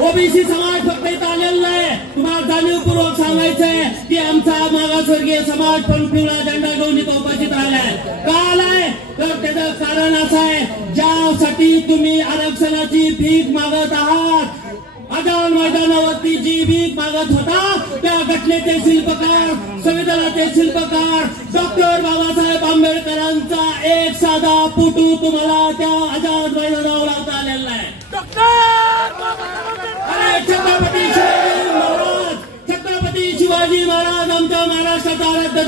OBC समाज फक्त इथं आलेला नाही, तुम्हाला जाणीवपूर्वक सांगायचंय की आमचा मागासवर्गीय समाज पण पिवळा झेंडा घेऊन इथं उपस्थित राहिलाय. का आलाय तर त्याचं कारण असं आहे, ज्यासाठी तुम्ही आरक्षणाची भीक मागत आहात, आझाद मैदानावरती जी भीक मागत होता, त्या घटनेचे शिल्पकार, संविधानाचे शिल्पकार डॉक्टर बाबासाहेब आंबेडकरांचा एक साधा फोटो तुम्हाला त्या आझाद मैदानावर लावता आलेला आहे. अरे छत्रपती शिवाजी महाराज आमच्या महाराष्ट्राचा आराध्य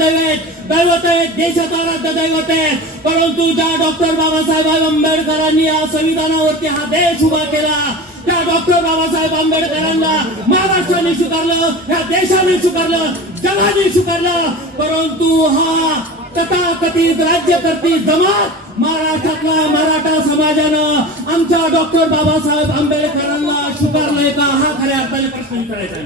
दैवत आहे, देशाचा आराध्य दैवत आहे. परंतु ज्या डॉक्टर बाबासाहेब आंबेडकरांनी या संविधानावरती हा देश उभा केला, त्या डॉक्टर बाबासाहेब आंबेडकरांना महाराष्ट्राने स्वीकारलं, या देशाने स्वीकारलं, जगाने स्वीकारलं. परंतु हा तथाकथित राज्यकर्ती जमात महाराष्ट्रातला मराठा समाजानं आमच्या डॉक्टर बाबासाहेब आंबेडकरांना स्वीकारलंय का, हा खऱ्या अर्थाने प्रश्न विचारायचा.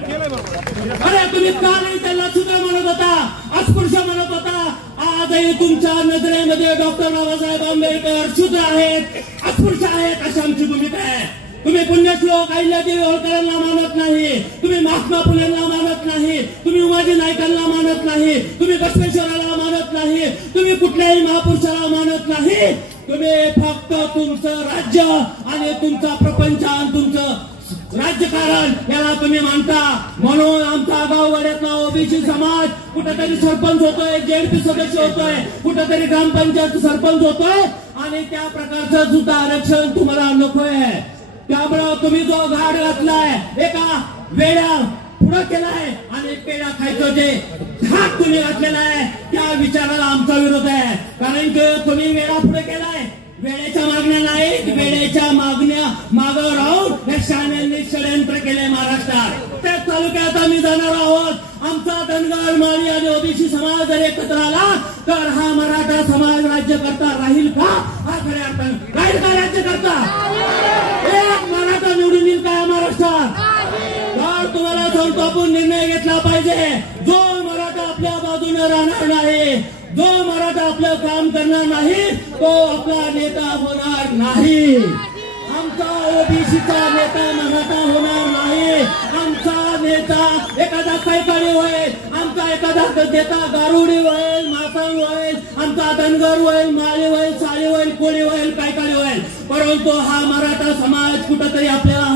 अरे तुम्ही का नाही त्यांना सुद्धा म्हणत होता, अस्पृश्य म्हणत होता. आजही तुमच्या नजरेमध्ये डॉक्टर बाबासाहेब आंबेडकर शूद्र आहेत, अस्पृश्य आहेत अशी आमची भूमिका आहे. तुम्ही पुण्यश्लोक अहिल्यादेवी होळकरांना मानत नाही, तुम्ही महात्मा फुलेंना मानत नाही, तुम्ही उमाजी नाईकांना मानत नाही, तुम्ही बसवेश्वराला मानत नाही, तुम्ही कुठल्याही महापुरुषाला मानत नाही. तुम्ही फक्त तुमचं राज्य आणि तुमचा प्रपंच आणि तुमचं राजकारण याला तुम्ही मानता. म्हणून आमचा गाववाड्यातला ओबीसी समाज कुठेतरी सरपंच होतोय, जेडपी सदस्य होतोय, कुठेतरी ग्रामपंचायत सरपंच होतोय आणि त्या प्रकारचं सुद्धा आरक्षण तुम्हाला नकोय. त्यामुळे तुम्ही जो घाट घातलाय, एका वेळा पुढे केलाय आणि पेढा खायचं जे घाट तुम्ही घातलेला आहे, त्या विचाराला आमचा विरोध आहे. कारण की तुम्ही वेळा पुढे केलाय, वेळेच्या मागण्या नाहीत, वेळेच्या मागण्या मागं राहून या शहाण्यांनी षडयंत्र केले महाराष्ट्रात. त्याच तालुक्यात आम्ही जाणार आहोत. आमचा धनगर माळी आणि ओबीसी समाज जर एकत्र आला तर हा मराठा समाज राज्यकर्ता राहील का, हा खऱ्या अर्थाने राहील का राज्यकर्ता? एक मराठा निवडून येईल का महाराष्ट्रात? तर तुम्हाला सांगतो, आपण निर्णय घेतला पाहिजे. जो मराठा आपल्या बाजूने राहणार नाही, जो मराठा आपलं काम करणार नाही, तो आपला नेता होणार नाही. आमचा ओबीसीचा नेता मराठा होणार नाही. आमचा नेता एखादा कैकाडी होईल, आमचा एखादा नेता गारुडी होईल, मासांग होईल, आमचा धनगर होईल, माळी होईल, साळी होईल, कोळी होईल, कैकाडी होईल. परंतु हा मराठा समाज कुठेतरी आपल्याला